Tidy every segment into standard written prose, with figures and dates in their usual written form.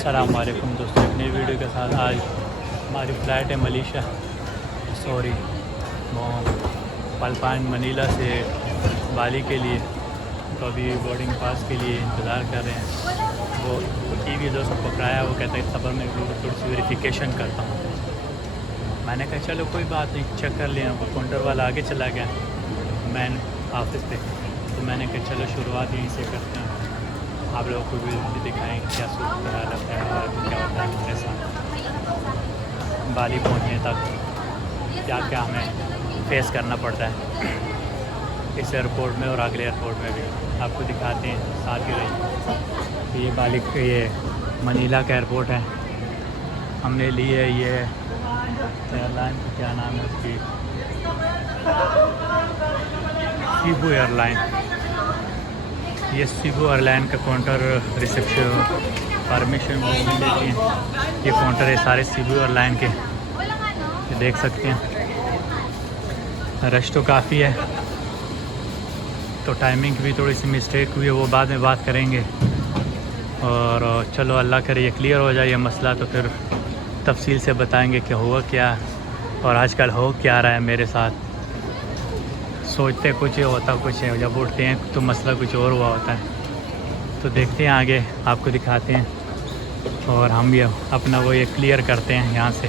अस्सलाम वालेकुम दोस्तों, एक नई वीडियो के साथ आज हमारी फ़्लाइट है मलेशिया वो फ़िलिपाइन मनीला से बाली के लिए। तो अभी बोर्डिंग पास के लिए इंतज़ार कर रहे हैं। वो टीवी जो सब पकड़ाया वो कहता है खबर में थोड़ी सी वेरिफिकेशन करता हूँ। मैंने कहा चलो कोई बात नहीं, चेक कर लिया। वो काउंटर वाला आगे चला गया मैन ऑफिस पे, तो मैंने कहा चलो शुरुआत यहीं से करते हैं, आप लोगों को भी दिखाएँ क्या सूरत हालत है और क्या होता है मेरे साथ बाली पहुँचने तक, क्या क्या हमें फेस करना पड़ता है इस एयरपोर्ट में और अगले एयरपोर्ट में भी। आपको दिखाते हैं, साथ ही रहिए। ये बाली ये मनीला का एयरपोर्ट है। हमने ली है ये एयरलाइन, क्या नाम है उसकी, सीबू एयरलाइन। ये सीबू एयरलाइन का काउंटर रिसेप्शन परमिशन वो भी लेती हैं। ये काउंटर है सारे सीबू एयरलाइन के, ये देख सकते हैं। रश तो काफ़ी है, तो टाइमिंग की भी थोड़ी सी मिस्टेक हुई है, वो बाद में बात करेंगे। और चलो अल्लाह करे ये क्लियर हो जाए ये मसला, तो फिर तफसील से बताएंगे कि हुआ क्या और आजकल हो क्या रहा है मेरे साथ। सोचते कुछ है, होता कुछ है, जब उठते हैं तो मसला कुछ और हुआ होता है। तो देखते हैं आगे, आपको दिखाते हैं और हम भी अपना वो ये क्लियर करते हैं यहाँ से।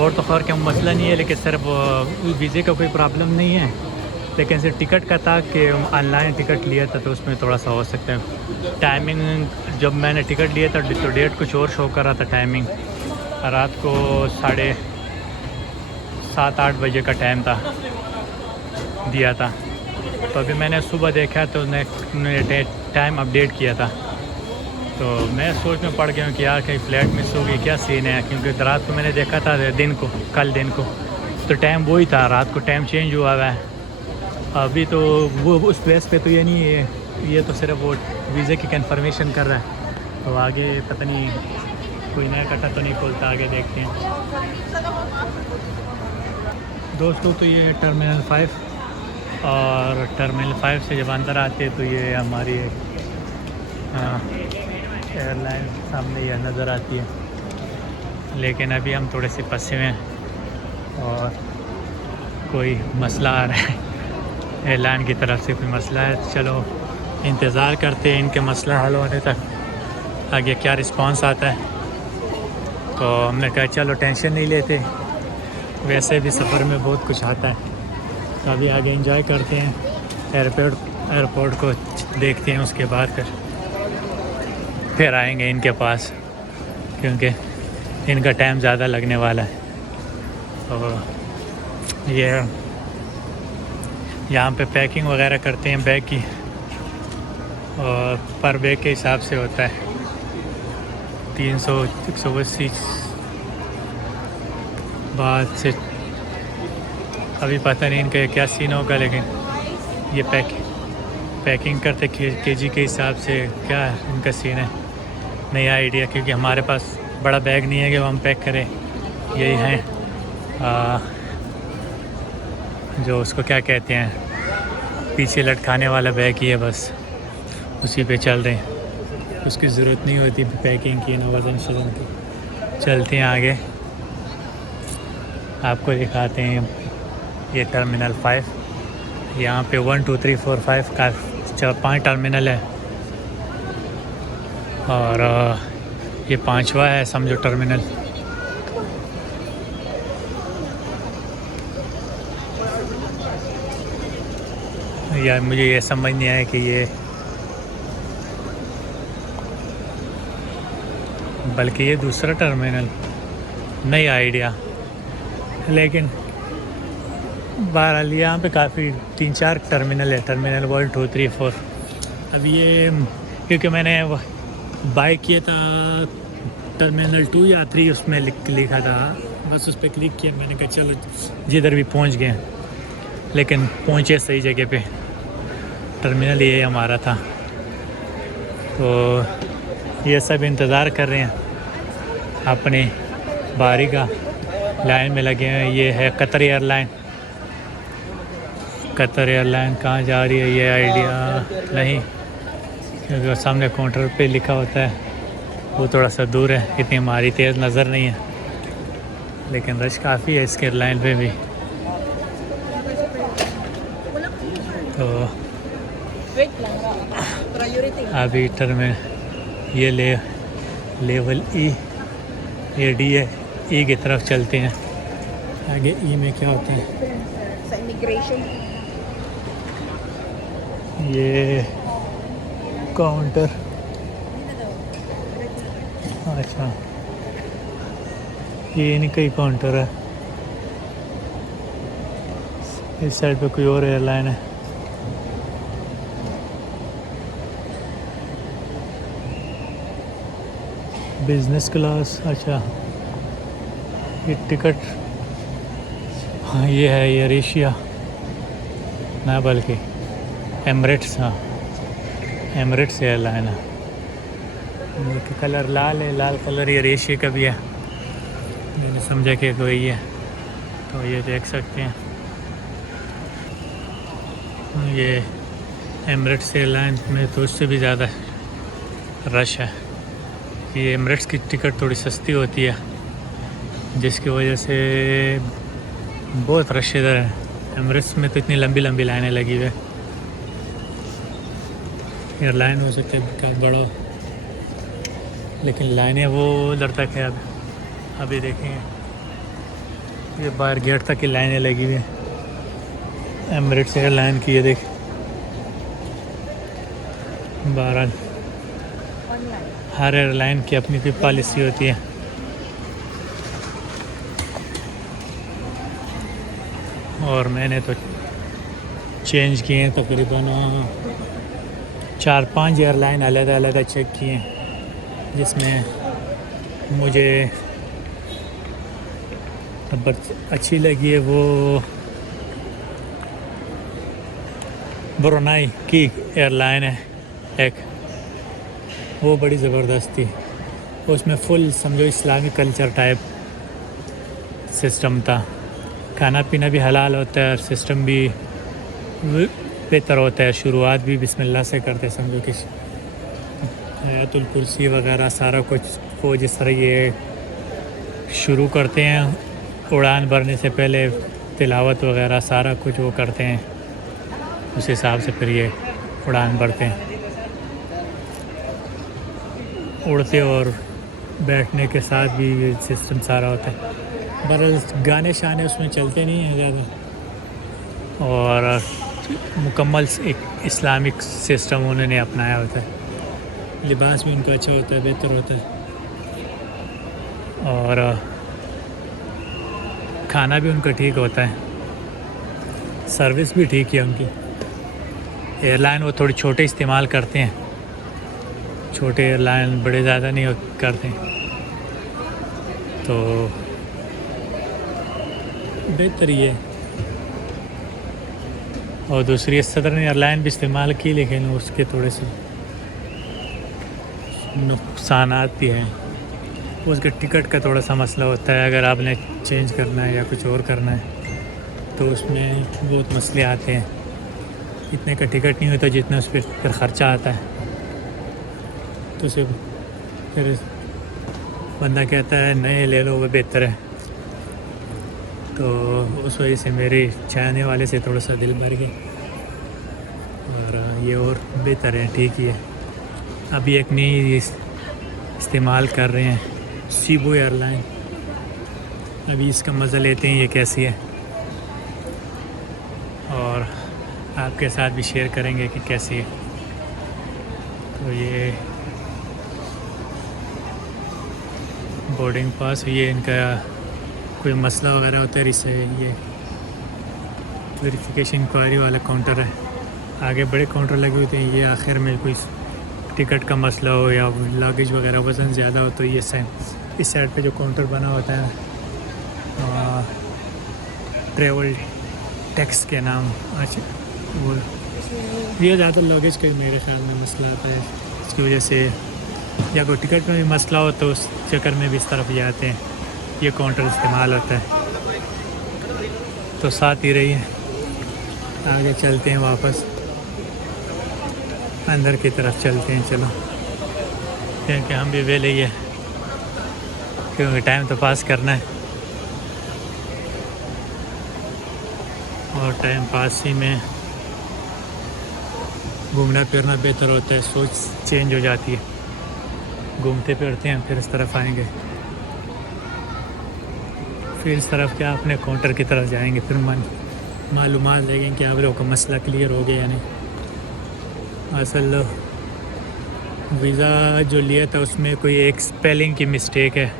और तो खैर क्या मसला नहीं है, लेकिन सिर्फ वीज़े का कोई प्रॉब्लम नहीं है, लेकिन सिर्फ टिकट का था कि ऑनलाइन टिकट लिया था तो उसमें थोड़ा सा हो सकता है। टाइमिंग जब मैंने टिकट लिया था तो डेट कुछ और शो कर रहा था, टाइमिंग रात को 7:30-8 बजे का टाइम था दिया था। तो अभी मैंने सुबह देखा तो उन्होंने टाइम अपडेट किया था, तो मैं सोच में पड़ गया हूँ कि यार कहीं फ़्लाइट मिस होगी, क्या सीन है। क्योंकि रात को मैंने देखा था दिन को, कल दिन को तो टाइम वही था, रात को टाइम चेंज हुआ हुआ है। अभी तो वो उस प्लेस पे तो ये नहीं है, ये तो सिर्फ वो वीज़े की कंफर्मेशन कर रहा है। तो आगे पता नहीं कोई नया कटा तो नहीं खोलता, आगे देखते हैं दोस्तों। तो ये टर्मिनल 5, और टर्मिनल 5 से जब अंदर आते हैं तो ये हमारी एयरलाइन सामने ये नज़र आती है। लेकिन अभी हम थोड़े से फंसे हुए हैं और कोई मसला आ रहा है, एयरलाइन की तरफ से कोई मसला है। चलो इंतज़ार करते हैं इनके मसला हल होने तक, आगे क्या रिस्पांस आता है। तो हमने कहा चलो टेंशन नहीं लेते, वैसे भी सफ़र में बहुत कुछ आता है, तो अभी आगे एंजॉय करते हैं, एयरपोर्ट को देखते हैं, उसके बाद फिर आएंगे इनके पास, क्योंकि इनका टाइम ज़्यादा लगने वाला है। तो ये यहाँ पे पैकिंग वगैरह करते हैं बैग की, और पर बैग के हिसाब से होता है 300-180 बाद से। अभी पता नहीं इनका क्या सीन होगा, लेकिन ये पैकिंग करते केजी के हिसाब से क्या इनका सीन है, नया आइडिया। क्योंकि हमारे पास बड़ा बैग नहीं है कि हम पैक करें, यही है जो उसको क्या कहते हैं, पीछे लटकाने वाला बैग ही है, बस उसी पे चल रहे हैं। उसकी ज़रूरत नहीं होती पैकिंग की, ना वज़न शज़न की। चलते हैं आगे, आपको दिखाते हैं ये टर्मिनल 5। यहाँ पे 1 2 3 4 5 का 5 टर्मिनल है, और ये 5वां है समझो टर्मिनल। यार मुझे ये समझ नहीं आया कि ये, बल्कि ये दूसरा टर्मिनल, नई आइडिया। लेकिन बहरहाल यहाँ पे काफ़ी 3-4 टर्मिनल है, टर्मिनल 1 2 3 4। अब ये क्योंकि मैंने बाय किया था टर्मिनल 2 या 3, उसमें लिखा था, बस उस पर क्लिक किया, मैंने कहा चलो जिधर भी पहुँच गए, लेकिन पहुँचे सही जगह पे। टर्मिनल ये हमारा था, तो ये सब इंतज़ार कर रहे हैं अपने बारी का, लाइन में लगे हैं। ये है कतर एयरलाइन। कतर एयरलाइन कहाँ जा रही है ये आइडिया नहीं, क्योंकि सामने काउंटर पे लिखा होता है वो थोड़ा सा दूर है, इतनी हमारी तेज़ नज़र नहीं है, लेकिन रश काफ़ी है इसके एयरलाइन पे भी। तो अभी टर्मिनल ये लेवल ये डी है, ई की तरफ चलते हैं। आगे ई में क्या होता है? इमिग्रेशन। ये काउंटर, अच्छा ये इनका ही काउंटर है। इस साइड पे कोई और एयरलाइन है। बिजनेस क्लास, अच्छा ये टिकट, हाँ ये है एयर एशिया ना बल्कि एमरेट्स, हाँ एमरेट्स एयरलाइन है। इनका कलर लाल है, लाल कलर एयर एशिया का भी है। मैंने समझा कि कोई है, तो ये देख सकते हैं ये एमरेट्स एयरलाइन में तो उससे भी ज़्यादा रश है। ये एमरेट्स की टिकट थोड़ी सस्ती होती है, जिसकी वजह से बहुत रश इधर है। एमरेट्स में तो इतनी लंबी लंबी लाइनें लगी हुई है। एयरलाइन हो सकता है क्या बड़ा, लेकिन लाइनें वो उधर तक है। अभी देखेंगे ये बाहर गेट तक की लाइनें लगी हुई हैं एमरेट्स एयरलाइन की। ये देख 12 हर एयरलाइन की अपनी भी पॉलिसी होती है। और मैंने तो चेंज किए हैं तकरीबन 4-5 एयरलाइन अलग अलग चेक किए हैं, जिसमें मुझे अच्छी लगी है वो ब्रुनाई की एयरलाइन है एक, वो बड़ी ज़बरदस्त थी। उसमें फुल समझो इस्लामी कल्चर टाइप सिस्टम था। खाना पीना भी हलाल होता है और सिस्टम भी बेहतर होता है। शुरुआत भी बिस्मिल्लाह से करते, समझो कि आयतुल कुर्सी वगैरह सारा कुछ वो जिस तरह ये शुरू करते हैं उड़ान भरने से पहले तिलावत वगैरह सारा कुछ वो करते हैं, उस हिसाब से फिर ये उड़ान भरते हैं। उड़ते और बैठने के साथ भी ये सिस्टम सारा होता है। बहरहाल गाने शाने उसमें चलते नहीं हैं ज़्यादा, और मुकम्मल एक इस्लामिक सिस्टम उन्होंने अपनाया होता है। लिबास भी उनका अच्छा होता है, बेहतर होता है, और खाना भी उनका ठीक होता है, सर्विस भी ठीक है उनकी। एयरलाइन वो थोड़ी छोटे इस्तेमाल करते हैं, छोटे एयरलाइन बड़े ज़्यादा नहीं करते, तो बेहतर ही है। और दूसरी सदर्न एयरलाइन भी इस्तेमाल की, लेकिन उसके थोड़े से नुकसानात भी हैं। उसके टिकट का थोड़ा सा मसला होता है, अगर आपने चेंज करना है या कुछ और करना है तो उसमें बहुत मसले आते हैं। इतने का टिकट नहीं होता जितना उस पर फिर ख़र्चा आता है, तो सिर्फ फिर बंदा कहता है नए ले लो, वो बेहतर है। तो उस वजह से मेरे चाहने वाले से थोड़ा सा दिल भर गया, और ये और बेहतर है, ठीक ही है। अभी एक नई इस्तेमाल कर रहे हैं सीबू एयरलाइन, अभी इसका मज़ा लेते हैं ये कैसी है, और आपके साथ भी शेयर करेंगे कि कैसी है। तो ये बोर्डिंग पास, ये इनका कोई मसला वगैरह होता है इससे ये वेरिफिकेशन इंक्वायरी वाला काउंटर है। आगे बड़े काउंटर लगे हुए थे, ये आखिर में कोई टिकट का मसला हो या लगेज वगैरह वज़न ज़्यादा हो तो ये इस साइड पे जो काउंटर बना होता है ट्रेवल टैक्स के नाम, अच्छा वो ये ज़्यादा लगेज का मेरे ख्याल में मसला आता है, इसकी वजह से या कोई टिकट में भी मसला हो तो उस चक्कर में भी इस तरफ ही आते हैं, ये काउंटर इस्तेमाल होता है। तो साथ ही रहिए, आगे चलते हैं, वापस अंदर की तरफ चलते हैं। चलो देखते हैं कि हम भी वेले ही है, क्योंकि टाइम तो पास करना है और टाइम पास ही में घूमना फिरना बेहतर होता है, सोच चेंज हो जाती है। घूमते फिरते हैं फिर इस तरफ आएंगे, फिर इस तरफ क्या अपने काउंटर की तरफ जाएंगे, फिर मालूमात लेंगे कि आप लोगों का मसला क्लियर हो गया या नहीं। असल वीज़ा जो लिया था उसमें कोई एक स्पेलिंग की मिस्टेक है,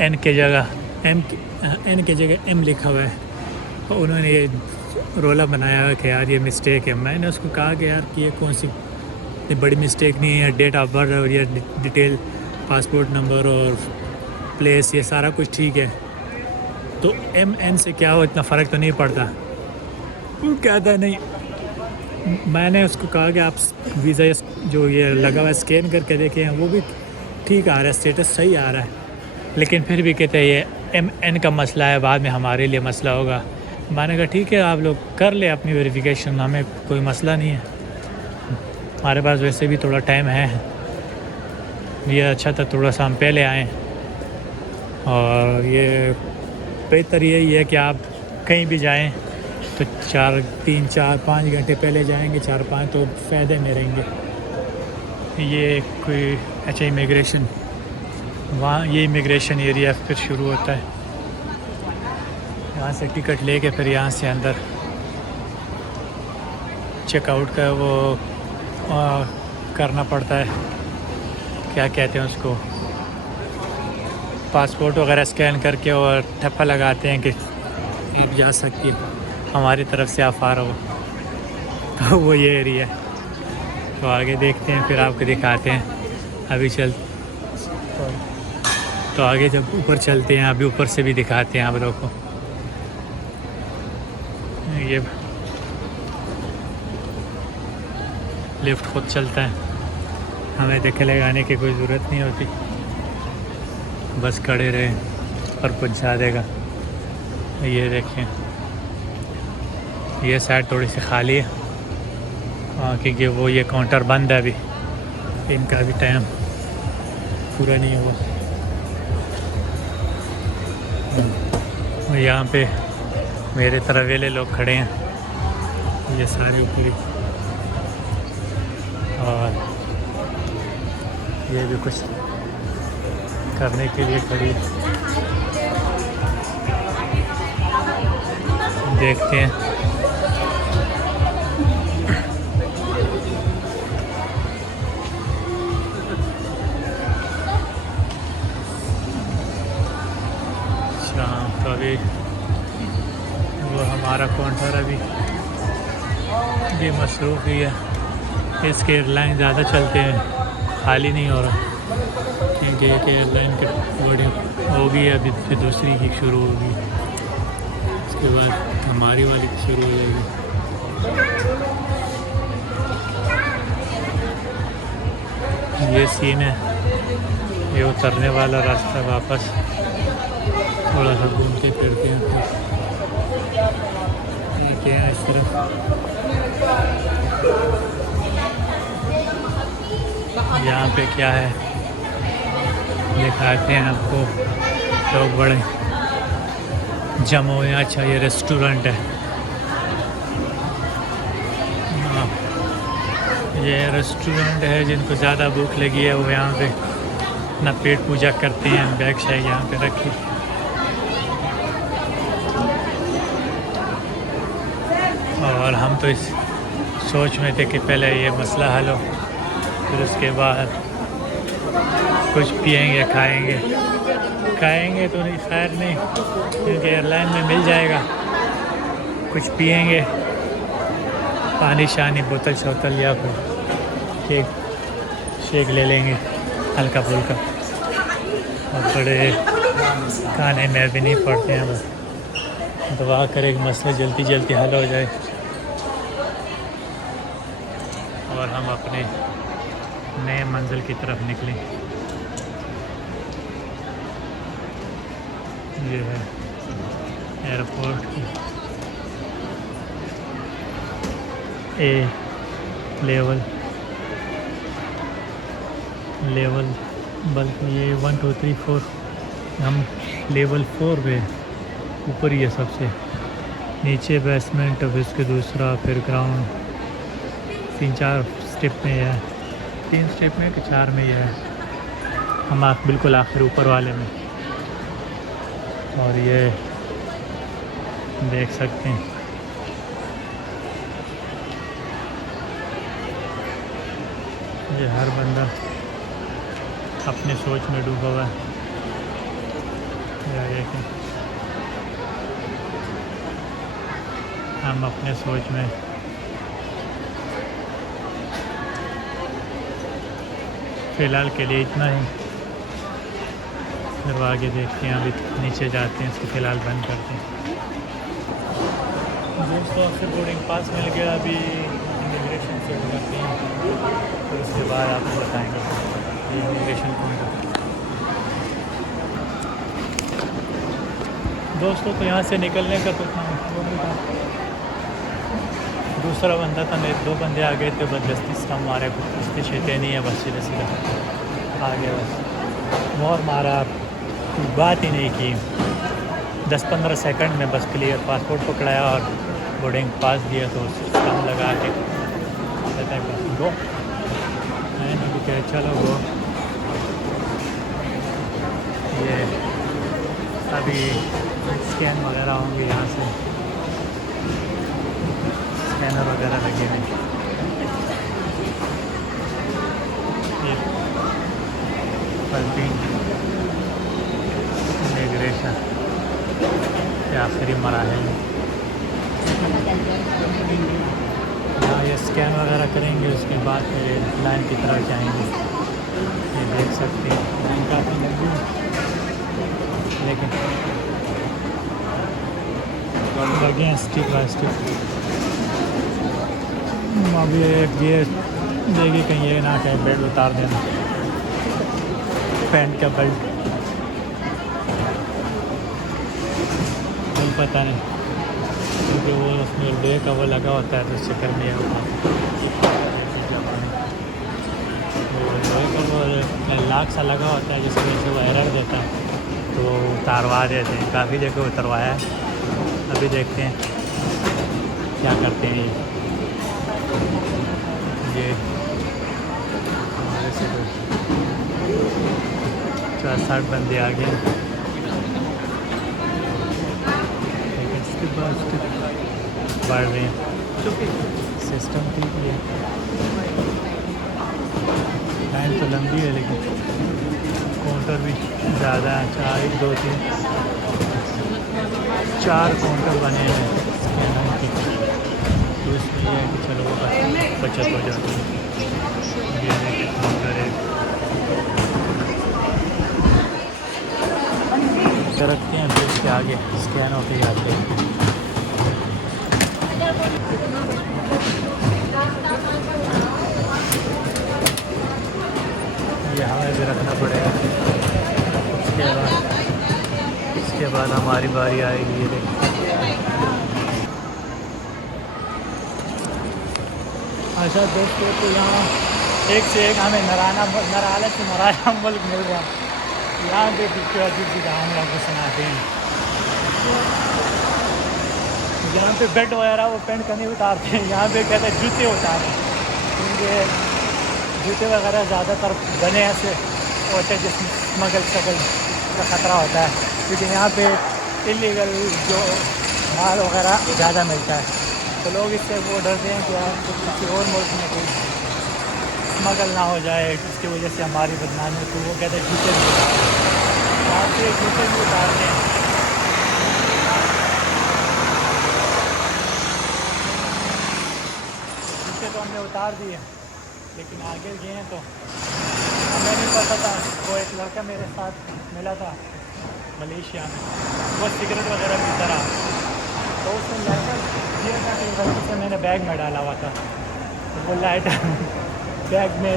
एन के जगह एन के जगह एम लिखा हुआ है। और उन्होंने ये रोला बनाया है कि यार ये मिस्टेक है। मैंने उसको कहा कि यार कि ये कौन सी बड़ी मिस्टेक नहीं है, डेट ऑफ बर्थ और ये डिटेल पासपोर्ट नंबर और प्लेस ये सारा कुछ ठीक है, तो एम एन से क्या हो, इतना फ़र्क तो नहीं पड़ता। वो कहता नहीं, मैंने उसको कहा कि आप वीज़ा जो ये लगा हुआ है स्कैन करके देखें, वो भी ठीक आ रहा है, स्टेटस सही आ रहा है, लेकिन फिर भी कहते हैं ये एम एन का मसला है, बाद में हमारे लिए मसला होगा। मैंने कहा ठीक है आप लोग कर ले अपनी वेरिफिकेशन, हमें कोई मसला नहीं है, हमारे पास वैसे भी थोड़ा टाइम है। ये अच्छा था थोड़ा सा हम पहले आएँ, और ये बेहतर यही है कि आप कहीं भी जाएं तो 3-4-5 घंटे पहले जाएंगे, 4-5 तो फ़ायदे में रहेंगे। ये कोई अच्छा इमिग्रेशन, वहाँ ये इमिग्रेशन एरिया फिर शुरू होता है, यहाँ से टिकट लेके फिर यहाँ से अंदर चेकआउट का वो करना पड़ता है, क्या कहते हैं उसको, पासपोर्ट वगैरह स्कैन करके और ठप्पा लगाते हैं कि आप जा सकती है, हमारी तरफ से आप फार हो। तो वो ये एरिया है, तो आगे देखते हैं फिर आपको दिखाते हैं। अभी तो आगे जब ऊपर चलते हैं, अभी ऊपर से भी दिखाते हैं आप लोगों को। ये लिफ्ट खुद चलता है, हमें देखे लगाने की कोई ज़रूरत नहीं होती, बस खड़े रहे और पहुंचा देगा। ये देखें, ये साइड थोड़ी सी खाली है क्योंकि वो ये काउंटर बंद है अभी, इनका भी टाइम पूरा नहीं हुआ। और यहाँ पे मेरे तरफ वेले लोग खड़े हैं, ये सारे ऊपरी, और ये भी कुछ करने के लिए खड़ी। देखते हैं शाम का भी वो हमारा काउंटर अभी ये मसरूफ़ ही है, इसके एयरलाइन ज़्यादा चलते हैं, खाली नहीं हो रहा क्योंकि एक एयरलाइन की बड़ी होगी, अभी फिर दूसरी की शुरू होगी, उसके बाद हमारी वाली की शुरू हो जाएगी। ये सीन है, ये उतरने वाला रास्ता, वापस थोड़ा सा घूमते फिरते हैं फिर हैं इस तरफ। यहाँ पे क्या है दिखाते हैं आपको, लोग बड़े जमा हुए। अच्छा ये रेस्टोरेंट है, ये रेस्टोरेंट है, जिनको ज़्यादा भूख लगी है वो यहाँ पे अपना पेट पूजा करते हैं। बैग शायद यहाँ पे रखी, और हम तो इस सोच में थे कि पहले ये मसला हल हो, फिर उसके बाद कुछ पिएंगे खाएंगे तो नहीं, खैर नहीं, क्योंकि एयरलाइन में मिल जाएगा। कुछ पिएंगे, पानी शानी बोतल शोतल या फिर केक शेक ले लेंगे हल्का फुल्का, और बड़े खाने में भी नहीं पड़ते हैं। बस दुआ करें कि मसला जल्दी जल्दी हल हो जाए और हम अपने नए मंजिल की तरफ निकलें। ये है एयरपोर्ट की ए लेवल, लेवल, बल्कि ये 1 2 3 4 हम लेवल 4 पे ऊपर ही है सबसे नीचे बेसमेंट, फिर उसके दूसरा, फिर ग्राउंड, 3 4 स्टेप में है, 3 स्टेप में कि 4 में ही है। हम बिल्कुल आखिर ऊपर वाले में, और ये देख सकते हैं ये हर बंदा अपने सोच में डूबा हुआ है। देखें हम अपने सोच में फ़िलहाल के लिए इतना ही, फिर आगे देखते हैं, अभी नीचे जाते हैं, इसको फ़िलहाल बंद करते हैं। दोस्तों फिर बोर्डिंग पास मिल गया, अभी इमिग्रेशन से हो जाते हैं, फिर उसके बाद आपको बताएंगे ये इमिग्रेशन पॉइंट। दोस्तों तो यहाँ से निकलने का तो वो नहीं था, दूसरा बंदा था, मेरे 2 बंदे आ गए थे बदस्ती से, हमारे कुछ पीछे नहीं है, बस सीधे सीधा आ गया, बस मोर मारा, बात ही नहीं की, 10-15 सेकंड में बस क्लियर पासपोर्ट पकड़ाया और बोर्डिंग पास दिया, तो सिस्टम लगा के कहता है बस गो, मैंने भी कहा चलो गो। ये अभी स्कैन वगैरह होंगे, यहाँ से स्कैनर वगैरह लगे हैं। ये पलटी इमिग्रेशन के आखिरी मराहल, यहाँ ये स्कैन वगैरह करेंगे, उसके बाद फिर लाइन की तरफ जाएंगे। ये देख सकते हैं लाइन काफ़ी लंबी, लेकिन लगे हैं स्टिक बाय स्टिक। अभी ये देगी कहीं ये ना कहीं बेल्ट उतार देना, पैंट का बेल्ट, कोई पता नहीं, क्योंकि वो उसमें डे का वो लगा होता है, तो उस चक्कर में वो लाख सा लगा होता है, जिसकी वजह से वो एरर देता है, तो उतारवा देते हैं। काफ़ी जगह उतरवाया है, अभी देखते हैं क्या करते हैं। ये हमारे से 60 बंदे आ गए, लेकिन इसके बाद बढ़ रहे हैं, सिस्टम ठीक है, लाइन तो लंबी है, लेकिन काउंटर भी ज़्यादा है, 1 2 3 4 काउंटर बने हैं स्कैनर के, तो इसमें यह है कि चलो वो बचत हो जाती है। ये है कि काउंटर है, रखते हैं, फिर इसके आगे स्कैन होके जाते हैं। ये हमें भी रखना पड़ेगा, उसके बाद हमारी बारी आएगी। ये देखिए अच्छा दोस्तों, तो यहाँ एक से एक हमें नराला से नराला मुल्क मिल रहा है। यहाँ पे पिक्चर अजीब सी कहानी आपको सुनाते हैं। यहाँ पे बेड वगैरह वो पेंट करने उतारते हैं, यहाँ पे कहते हैं जूते उतारें, क्योंकि जूते वगैरह ज़्यादातर बने ऐसे होते हैं जिसमें स्मगल शकल का ख़तरा होता है, क्योंकि यहाँ पे इलीगल जो माल वगैरह ज़्यादा मिलता है, तो लोग इससे वो डरते हैं कि यार किसी और मुल्क में कोई स्मगल ना हो जाए, इसकी वजह से हमारी बदनामी, तो वो कहते हैं जूते भी उतारते हैं, यहाँ पे जूते भी उतारते हैं। जूते तो हमने उतार दिए, लेकिन आगे गए हैं तो हमें नहीं पता था, वो एक लड़का मेरे साथ मिला था मलेशिया में, वो सिगरेट वगैरह पीता रहा, तो उसने लाइटर दिया था कि गलती से मैंने बैग में डाला हुआ था, तो वो लाइटर बैग में,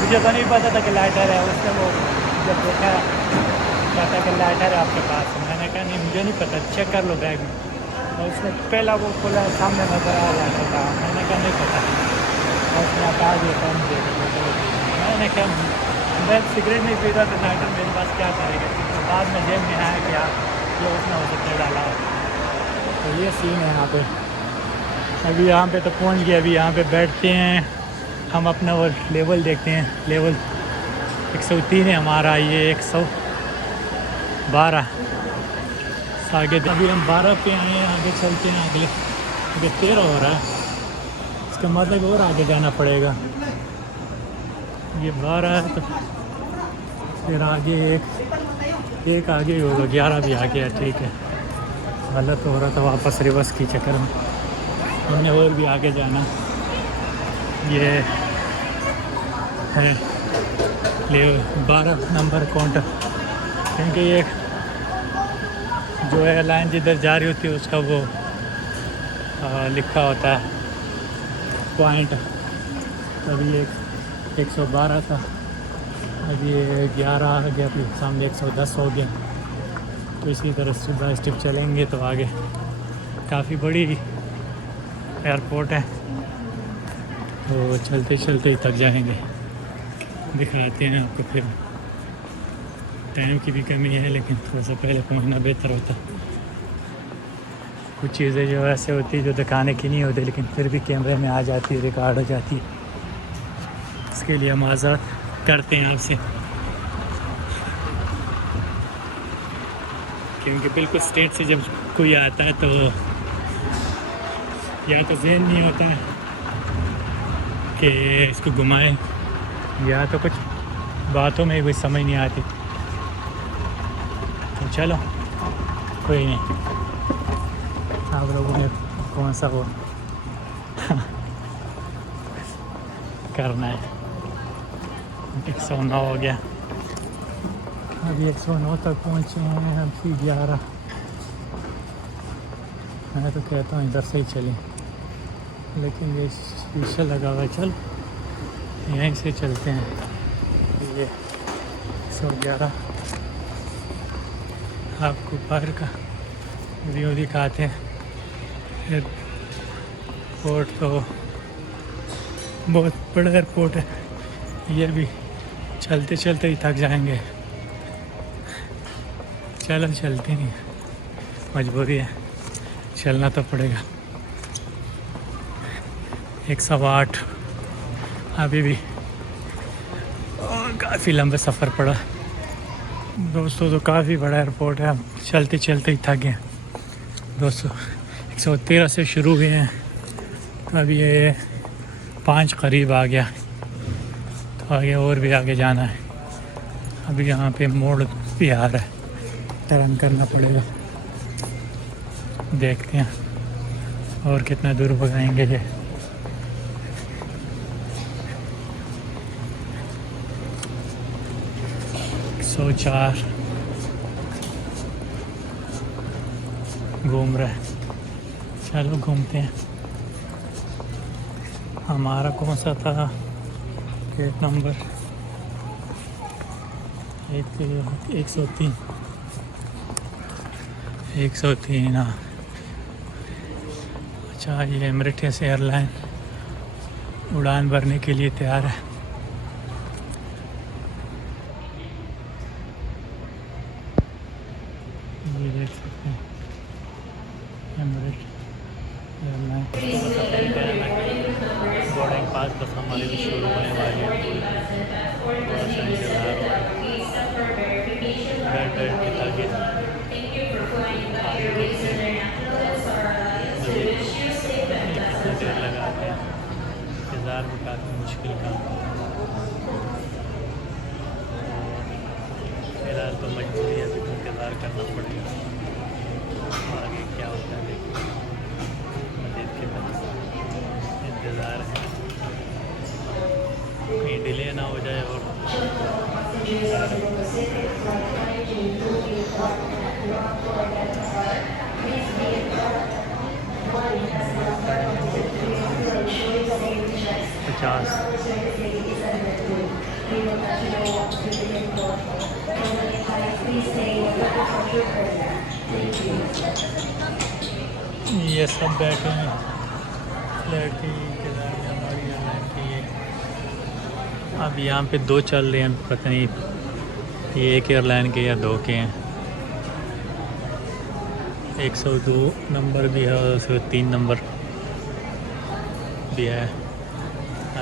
मुझे तो नहीं पता था कि लाइटर है, उसने वो जब देखा कहता कि लाइटर है आपके पास, मैंने कहा नहीं मुझे नहीं पता, चेक कर लो बैग में, और उसने पहला वो खोला, सामने नजर आ लाइटर था, मैंने कहा नहीं पता, और उसने हटा दिया, कौन दिया, मैंने कहा मैं सिगरेट नहीं पीता तो नाइटर मेरे पास क्या करेगा, तो बाद में जेब में आया कि यार ये उसने हो सकता है डाला हो। तो ये सीन है यहाँ पे। अभी यहाँ पे तो पहुँच गए, अभी यहाँ पे बैठते हैं हम, अपना वो लेवल देखते हैं। लेवल 103 है हमारा, ये 112 आगे। अभी हम 12 पे आए हैं, आगे चलते हैं। अगले 13 हो रहा है, इसका मतलब और आगे जाना पड़ेगा। ये 12 है तो फिर आगे एक आगे होगा, 11 भी आगे है। ठीक है, गलत हो रहा था वापस रिवर्स की चक्कर में, हमने और भी आगे जाना। ये है ले 12 नंबर काउंटर, क्योंकि ये जो एयरलाइन जिधर जा रही होती है उसका वो लिखा होता है पॉइंट। अभी 112 था, अभी 11 आ गया, फिर सामने 110 हो गया। तो इसी तरह स्टेप बाय स्टेप चलेंगे तो आगे। काफ़ी बड़ी एयरपोर्ट है, तो चलते चलते ही थक जाएंगे। दिखाते हैं आपको, फिर टाइम की भी कमी है, लेकिन थोड़ा सा पहले पहुंचना बेहतर होता। कुछ चीज़ें जो ऐसे होती है जो दिखाने की नहीं होती, लेकिन फिर भी कैमरे में आ जाती है, रिकॉर्ड हो जाती है। इसके लिए माज़रत करते हैं आपसे, क्योंकि बिल्कुल स्टेट से जब कोई आता है तो या तो ज़हन नहीं होता है कि इसको घुमाए, या तो कुछ बातों में कोई समझ नहीं आती। तो चलो कोई नहीं, आप लोगों ने कौन सा वो करना है। 109 हो गया, अभी 109 तक पहुँचे हैं। अभी 11, मैं तो कहता हूँ इधर से ही चलें, लेकिन ये शीशा लगा हुआ है। चल यहीं से चलते हैं। ये 111 आपको बाहर का व्यू दिखाते हैं। एयरपोर्ट तो बहुत बड़ा एयरपोर्ट है, ये भी चलते चलते ही थक जाएंगे। चलो चलते नहीं, मजबूरी है, चलना तो पड़ेगा। 108 अभी भी काफ़ी लंबा सफ़र पड़ा दोस्तों। तो काफ़ी बड़ा एयरपोर्ट है, चलते चलते ही थक गए दोस्तों। 113 से शुरू हुए हैं, तो अभी ये 5 करीब आ गया, तो आगे और भी आगे जाना है। अभी यहाँ पे मोड़ भी आ रहा है, टर्न करना पड़ेगा। देखते हैं और कितना दूर भगाएंगे ये। सौ 4 घूम रहा है, चलो घूमते हैं। हमारा कौन सा था गेट नंबर? 103 103। हाँ, अच्छा, ये एमिरेट्स एयरलाइन उड़ान भरने के लिए तैयार है। ये देख सकते हैं एमिरेट्स एयरलाइन। बोर्डिंग पास बस हमारी भी शुरू होने वाली है। थोड़ा सा इंतजार हो रहा है, बैठ के ताकि कितना देर लगाते हैं। इंतज़ार भी काफ़ी मुश्किल काम है, फिलहाल तो मजबूरी है, अभी इंतज़ार करना पड़ेगा। आगे क्या होता है देखिए, मज़ीद के बाद इंतज़ार है, कहीं डिले ना हो जाए। और ये सब बैठे हैं फ्लैट के इंतज़ार में। हमारी एयरलाइन की ये अब यहाँ पे दो चल रहे हैं, पता नहीं ये एक एयरलाइन के या दो के हैं। 102 नंबर भी है और 103 नंबर भी है।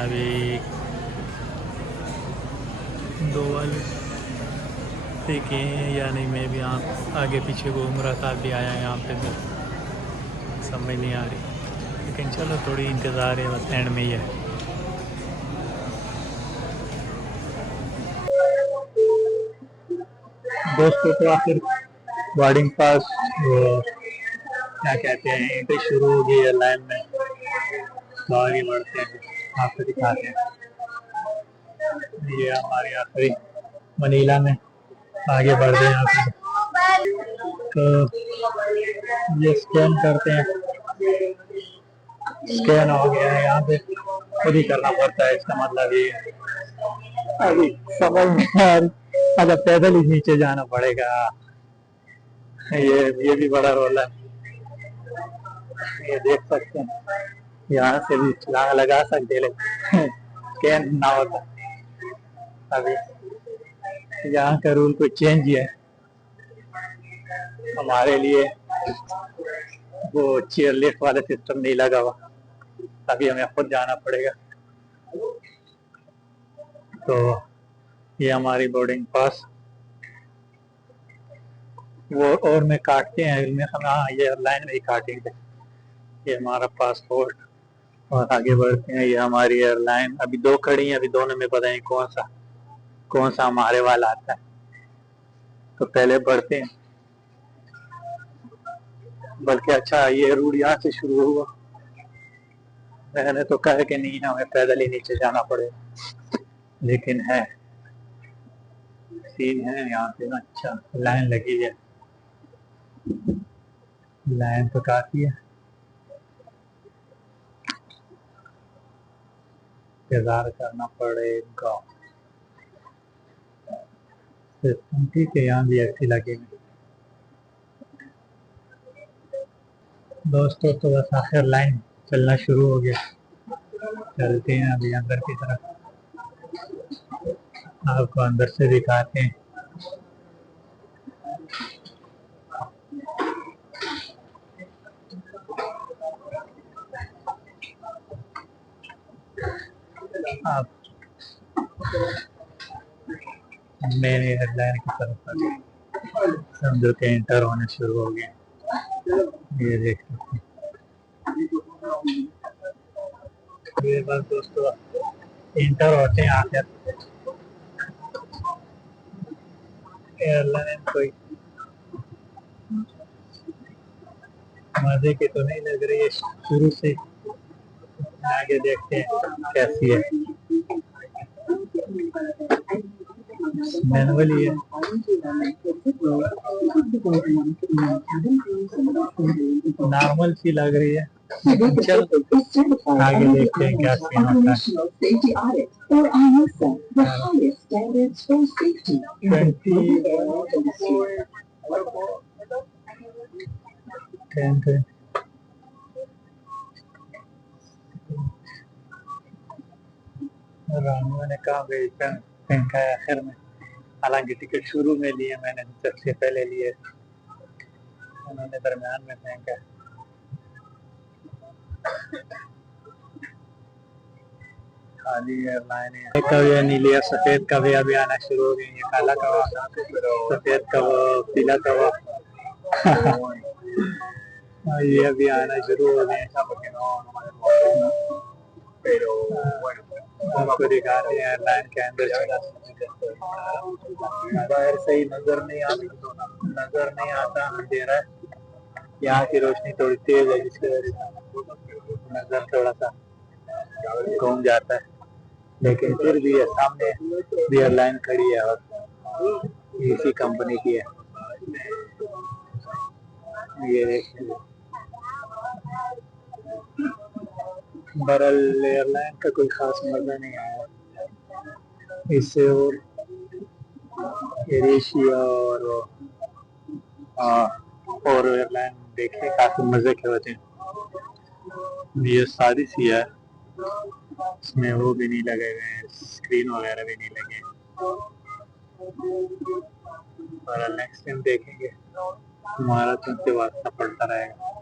अभी दो वाले देखे हैं या नहीं, मैं भी यहाँ आगे पीछे घूम रहा था, अभी आया यहाँ पे भी समझ नहीं आ रही, लेकिन चलो थोड़ी इंतज़ार है, बस एंड में ही है। दोस्तों तो आखिर बोर्डिंग पास क्या कहते हैं एंट्री शुरू होगी एयरलाइन में, तो आगे बढ़ते हैं, आपको दिखाते हैं। ये हमारे आखिरी मनीला में आगे बढ़ रहे हैं, तो ये स्कैन करते हैं, स्कैन हो गया है, यहाँ पे खुद ही करना पड़ता है, इसका मतलब ये अभी समझ में आ रही, अगर पैदल ही नीचे जाना पड़ेगा। ये भी बड़ा रोल है, ये देख सकते हैं, यहाँ से भी छलांग लगा सकते, लेकिन स्कैन ना होता। अभी यहाँ का रूल कोई चेंज है, हमारे लिए वो चेयर लिफ्ट वाला सिस्टम नहीं लगा हुआ, अभी हमें खुद जाना पड़ेगा। तो ये हमारी बोर्डिंग पास, वो और में काटते हैं, इनमें हम हाँ ये एयरलाइन में ही काटेंगे। ये हमारा पासपोर्ट, और आगे बढ़ते हैं। ये हमारी एयरलाइन, अभी दो खड़ी हैं, अभी दोनों में पता नहीं कौन सा हमारे वाला आता है, तो पहले बढ़ते हैं। बल्कि अच्छा ये रूट यहाँ से शुरू हुआ, मैंने तो कहा कि नहीं हमें पैदल ही नीचे जाना पड़ेगा, लेकिन है सीन है यहाँ पे ना। अच्छा लाइन लगी है, लाइन तो काफी है, इंतजार करना पड़ेगा। ठीक है, यहाँ भी ऐसी लगी हुई। दोस्तों तो बस आखिर लाइन चलना शुरू हो गया, चलते हैं अभी अंदर की तरफ, आपको अंदर से दिखाते हैं। आप मेरे एयरलाइन की तरफ समझो के एंटर होने शुरू हो गए, ये देख सकते हैं। ये बस दोस्तों इंटर होते हैं आखिर, एयरलाइन कोई मजे की तो नहीं लग रही है शुरू से, आगे देखते हैं कैसी है। मैनुअली है, नॉर्मल सी लग रही है, चल आगे देखते हैं क्या सीन होता है। रानू ने कहा फेंका है आखिर में, हालांकि टिकट शुरू में लिए मैंने, सबसे पहले लिए, उन्होंने दरम्यान में फेंका। खाली एयरलाइन है, कभी नहीं लिया, सफेद कभी अभी आना शुरू हो गई है, काला कवा, सफेद कवा, पीला कवा ये अभी आना शुरू हो गए। आपको दिखाते हैं एयरलाइन के अंदर, बाहर सही नजर नहीं आता, अंधेरा है, यहाँ की रोशनी थोड़ी तेज है, जिसकी वजह से नजर थोड़ा सा घूम जाता है, लेकिन फिर भी ये सामने भी एयरलाइन खड़ी है और इसी कंपनी की है। ये बरल एयरलाइन का कोई खास मजा नहीं आया इससे, और एशिया और एयरलाइन देखे काफी मजे के होते हैं। ये सारी सी है, इसमें वो भी नहीं लगे हुए हैं स्क्रीन। स्क्रीन वगैरह भी नहीं लगे, और नेक्स्ट टाइम देखेंगे, हमारा तो उनसे वास्ता पड़ता रहेगा।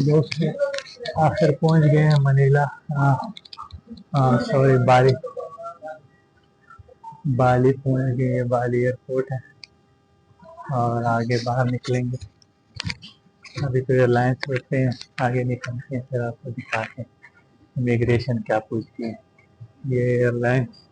दोस्तों आखिर पहुंच गए हैं मनीला। सॉरी, बाली। बाली पहुंच गए हैं, बाली एयरपोर्ट है, और आगे बाहर निकलेंगे। अभी तो एयरलाइंस होते हैं, आगे निकलते हैं, फिर आपको दिखाते हैं इमिग्रेशन क्या पूछती है। ये एयरलाइंस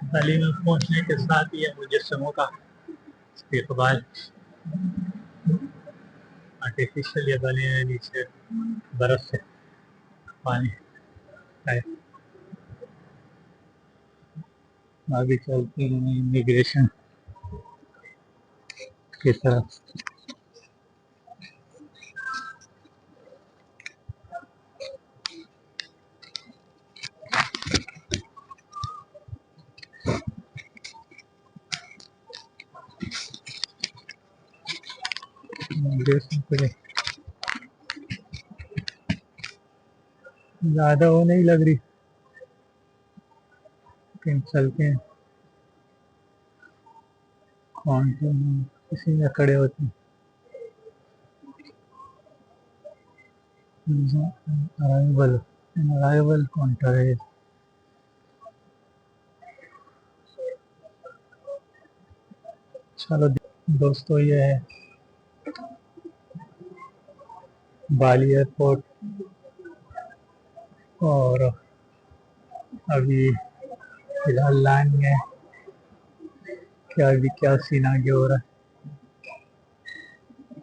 दिल्ली में पहुंचने के साथ ही मुजस्समों का इस्तेकबाल आर्टिफिशियल ये बने हैं, नीचे बर्फ से पानी है। आगे चलते हैं इमिग्रेशन की तरफ। इमिग्रेशन पे ज़्यादा वो नहीं लग रही, लेकिन चलते हैं। कौन से किसी में खड़े होते हैं। अराइवल अराइवल काउंटर है। चलो दोस्तों, ये है बाली एयरपोर्ट, और अभी फिलहाल लैंड में क्या सीन आगे हो रहा है।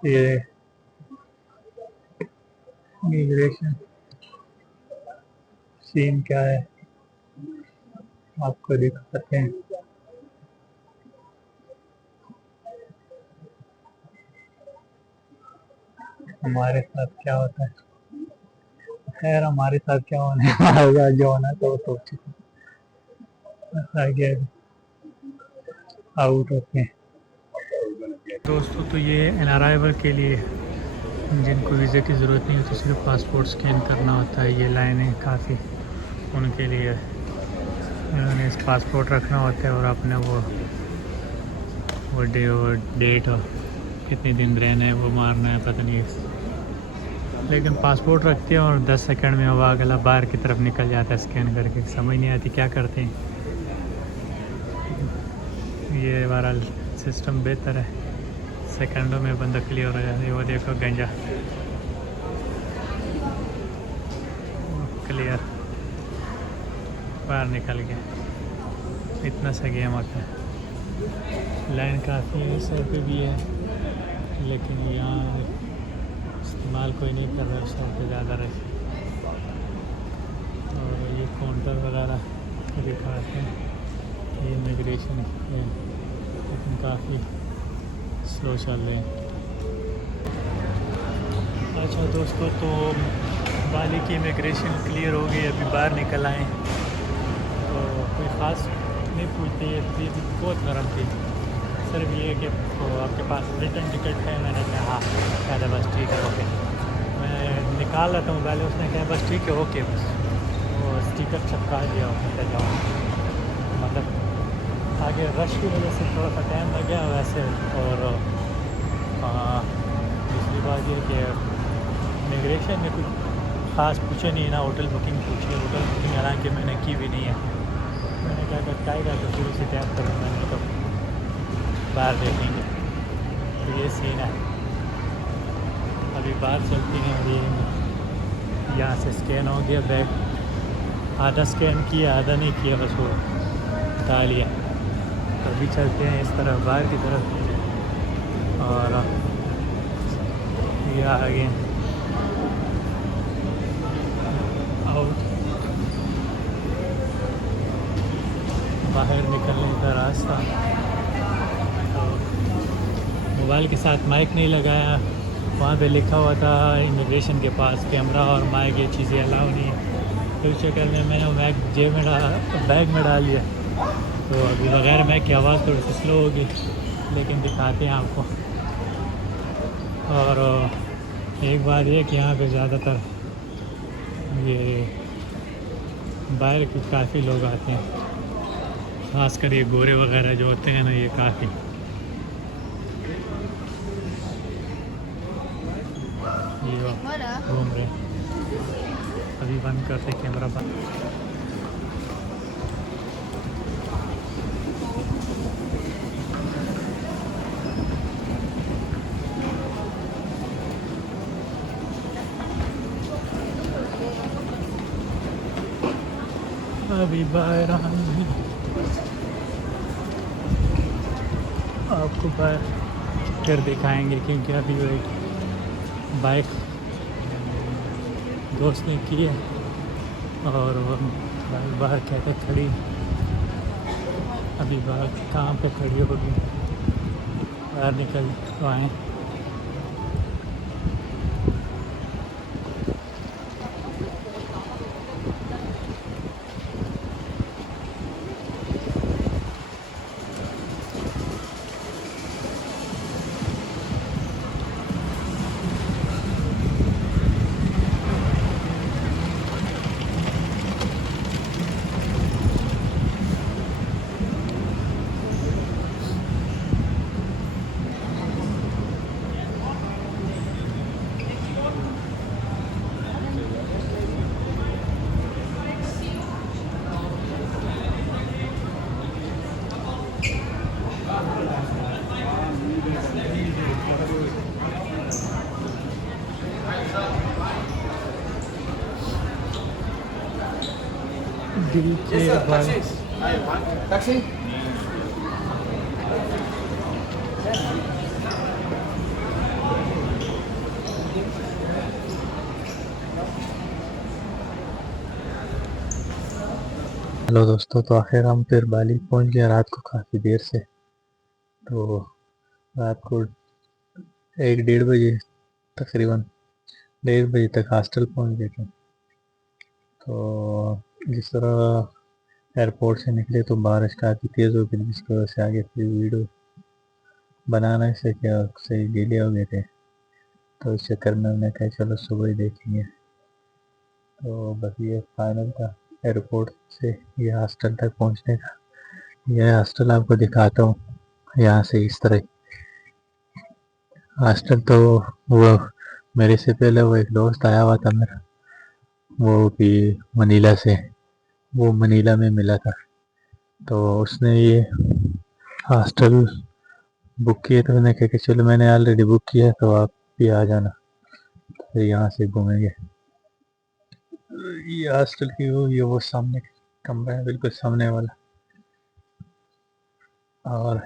ये इमिग्रेशन सीन क्या है आपको दिखाते हैं। हमारे साथ क्या होता है। खैर हमारे साथ क्या होने वाला होगा, जो होना तो वो सोच चुके हैं। आउट होते हैं दोस्तों। तो ये एन अराइवल के लिए जिनको वीज़े की ज़रूरत नहीं होती, सिर्फ पासपोर्ट स्कैन करना होता है। ये लाइनें काफ़ी उनके लिए इन्होंने इस पासपोर्ट रखना होता है और अपने वो डेट और कितने दिन रहना है वो मारना है, पता नहीं। लेकिन पासपोर्ट रखते हैं और 10 सेकंड में वो अगला बाहर की तरफ निकल जाता है स्कैन करके। समझ नहीं आती क्या करते हैं। ये वाला सिस्टम बेहतर है, सेकंडों में बंदा क्लियर हो जाता है। वो देखो गंजा क्लियर बाहर निकल गया। इतना सा गेम होता है। लाइन काफ़ी है, सर पे भी है, लेकिन यहाँ इस्तेमाल कोई नहीं कर रहा, सर पे ज़्यादा रहे। और ये काउंटर वगैरह दिखाते हैं, ये इमिग्रेशन है, लेकिन काफ़ी स्लो चल रहे हैं। अच्छा दोस्तों, तो बाली की इमिग्रेशन क्लियर हो गई, अभी बाहर निकल आए। तो कोई ख़ास नहीं पूछते, ये बहुत नरम थी। सिर्फ ये कि तो आपके पास रिटर्न टिकट है। मैंने कहा हाँ, कहता बस ठीक है ओके। मैं निकाल रहा था मोबाइल, उसने कहा बस ठीक है ओके, बस वो स्टिकर चिपका दिया कहते जाओ। मतलब आगे रश की वजह से थोड़ा सा टाइम लग गया वैसे। और दूसरी बात ये कि इमिग्रेशन में कुछ ख़ास पूछे नहीं ना, होटल बुकिंग पूछी। होटल बुकिंग हालांकि मैंने की भी नहीं है। मैंने क्या करता है तो शुरू से टाइम करूँ, मैंने तो बाहर देखेंगे। तो ये सीन है, अभी बाहर चलती हैं। अभी यहाँ से स्कैन हो गया बैग, आधा स्कैन किया आधा नहीं किया, बस वो हटा लिया। तो अभी चलते हैं इस तरफ बाहर की तरफ। और ये आगे आउट, बाहर निकलने का रास्ता। तो मोबाइल के साथ माइक नहीं लगाया, वहाँ पे लिखा हुआ था इमिग्रेशन के पास कैमरा और माइक ये चीज़ें अलाउ नहीं है। तो इस चक्कर में मैंने माइक बैग में डाल लिया। तो अभी बगैर माइक की आवाज़ थोड़ी सी स्लो होगी, लेकिन दिखाते हैं आपको। और एक बात ये कि यहाँ पे ज़्यादातर ये बाहर के काफ़ी लोग आते हैं, ख़ासकर ये गोरे वगैरह जो होते हैं ना, ये काफ़ी ये घूम रहे। अभी बंद करते कैमरा बंद। अभी बाहर आपको बाहर फिर दिखाएंगे, क्योंकि अभी वो एक बाइक दोस्त ने की है और वो बाइक बाहर कहते खड़ी, अभी बाहर कहाँ पे खड़ी होगी, बाहर निकल तो आए। दिल के बाद Taxi? हेलो दोस्तों, तो आखिर हम फिर बाली पहुंच गए रात को काफ़ी देर से। तो रात को 1-1:30 बजे तकरीबन 1:30 बजे तक हॉस्टल पहुंच गए थे। तो जिस तरह एयरपोर्ट से निकले तो बारिश काफ़ी तेज़ हो गई, जिसकी वजह से आगे फिर वीडियो बनाने से क्या सही डिले हो गए थे। तो इस चक्कर में हमने कहा चलो सुबह ही देखेंगे। तो बस ये फाइनल था एयरपोर्ट से ये हॉस्टल तक पहुंचने का। यह हॉस्टल आपको दिखाता हूँ, यहाँ से इस तरह हॉस्टल। तो वो मेरे से पहले वो एक दोस्त आया हुआ था मेरा, वो भी मनीला से, वो मनीला में मिला था। तो उसने ये हॉस्टल बुक किए, तो मैंने कहा कि चलो मैंने ऑलरेडी बुक किया है तो आप भी आ जाना, फिर यहाँ से घूमेंगे। ये हॉस्टल की वो ये वो सामने कमरा है, बिल्कुल सामने वाला। और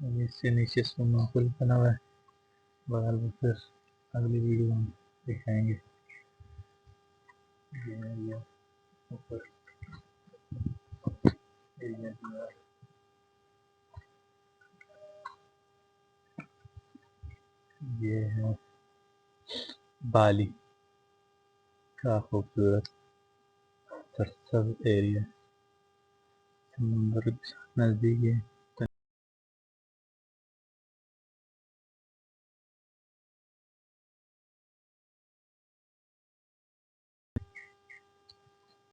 इससे नीचे स्विमिंग पूल बना हुआ है, बगल में फिर अगली वीडियो में दिखाएंगे। ये ऊपर एरिया दीवार, ये है बाली का खूबसूरत सरसब एरिया, समुंदर नज़दीक है।